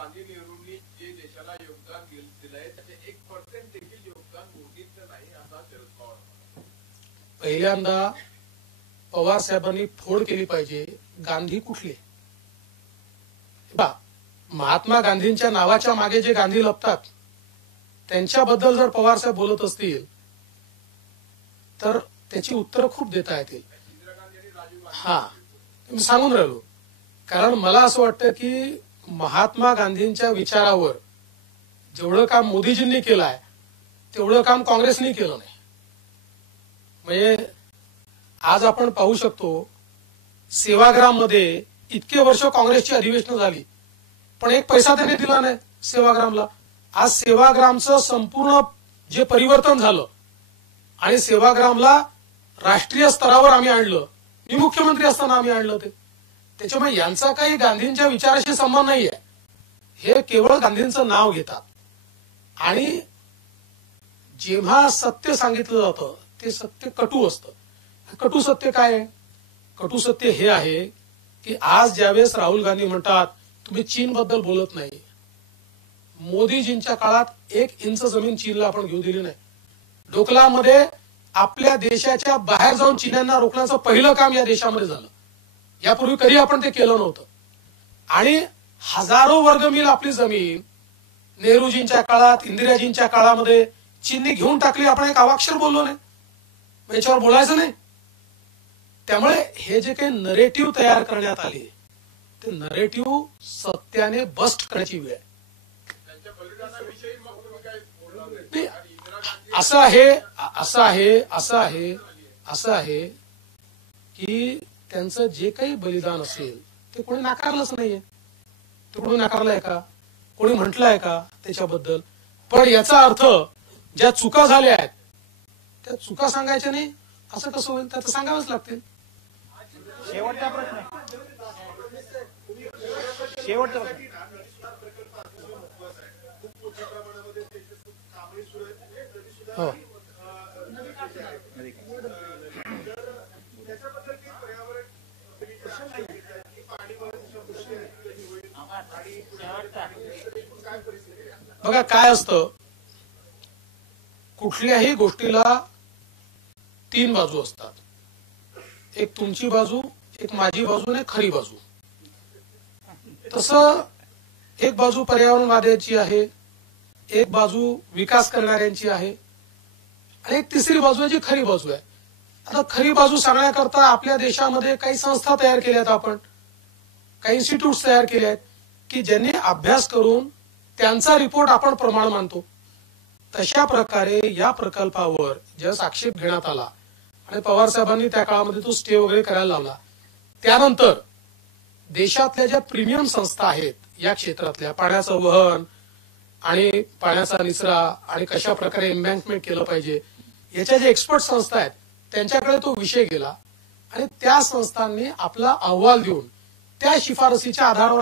गांधी नेहरूंनी जे देशाला योगदान दिलंय त्याचे 1% देखील योगदान मोदींचं नाही असा शरद पवार. पहिल्यांदा पवार साहेबांनी फोड केली पाहिजे. गांधी कुठले? महात्मा गांधींच्या नावाच्या मागे जे गांधी लपतात त्यांच्याबद्दल जर पवार साहेब बोलत असतील तर त्याची उत्तरं खूप देता येतील. मी सांगून राहिलो. कारण मला असं वाटतं की महात्मा गांधींच्या विचारावर जेवढं काम मोदीजींनी केलं आहे तेवढं काम काँग्रेसनी केलं नाही. म्हणजे आज आपण पाहू शकतो सेवाग्राममध्ये इतके वर्ष काँग्रेसची अधिवेशनं झाली पण एक पैसा त्यांनी दिला नाही सेवाग्रामला. आज सेवाग्रामचं संपूर्ण जे परिवर्तन झालं आणि सेवाग्रामला राष्ट्रीय स्तरावर आम्ही आणलं. मी मुख्यमंत्री असताना आम्ही आणलं ते. त्याच्यामुळे यांचा काही गांधींच्या विचाराशी संबंध नाहीये. हे केवळ गांधींचं नाव घेतात आणि जेव्हा सत्य सांगितलं जातं ते सत्य कटू असतं. कटू सत्य काय आहे? कटू सत्य हे आहे की आज ज्यावेळेस राहुल गांधी म्हणतात तुम्ही चीनबद्दल बोलत नाही. मोदीजींच्या काळात 1 इंच जमीन चीनला आपण घेऊ दिली नाही. डोकलामध्ये आपल्या देशाच्या बाहेर जाऊन चीन्यांना रोखण्याचं पहिलं काम या देशामध्ये झालं. यापूर्वी कधी आपण ते केलं नव्हतं. आणि हजारो वर्गमील आपली जमीन नेहरूजींच्या काळात इंदिराजींच्या काळामध्ये चीननी घेऊन टाकली. आपण एक अवाक्षर बोललो नाही. याच्यावर बोलायचं नाही. त्यामुळे हे जे काही नरेटिव्ह तयार करण्यात आले ते नरेटिव्ह सत्याने बस्ट करायची वेळ आहे. असं आहे की त्यांचं जे काही बलिदान असेल ते कोणी नाकारलंच नाहीये. ते कोणी नाकारलंय का? कोणी म्हटलंय का त्याच्याबद्दल? पण याचा अर्थ ज्या चुका झाल्या आहेत त्या चुका सांगायच्या नाही असं कसं होईल? त्या तर सांगावंच लागतील. शेवटचा प्रश्न शेवटचा हो. बघा काय असतं कुठल्याही गोष्टीला 3 बाजू असतात. एक तुमची बाजू, एक माझी बाजू आणि खरी बाजू. तसं एक बाजू पर्यावरणवाद्याची आहे, एक बाजू विकास करणाऱ्यांची आहे आणि एक तिसरी बाजू आहे जी खरी बाजू आहे. आता खरी बाजू सांगण्याकरता आपल्या देशामध्ये काही संस्था तयार केल्यात, आपण काही इन्स्टिट्यूट तयार केले आहेत की ज्यांनी अभ्यास करून त्यांचा रिपोर्ट आपण प्रमाण मानतो. तशा प्रकारे या प्रकल्पावर ज्यावेळेस आक्षेप घेण्यात आला आणि पवार साहेबांनी त्या काळामध्ये तो स्टे वगैरे करायला लावला त्यानंतर देशातल्या ज्या प्रीमियम संस्था आहेत या क्षेत्रातल्या पाण्याचं वहन आणि पाण्याचा निचरा आणि कशा प्रकारे एम्बँकमेंट केलं पाहिजे याच्या जे एक्सपर्ट संस्था आहेत त्यांच्याकडे तो विषय गेला आणि त्या संस्थांनी आपला अहवाल देऊन त्या शिफारसीच्या आधारावर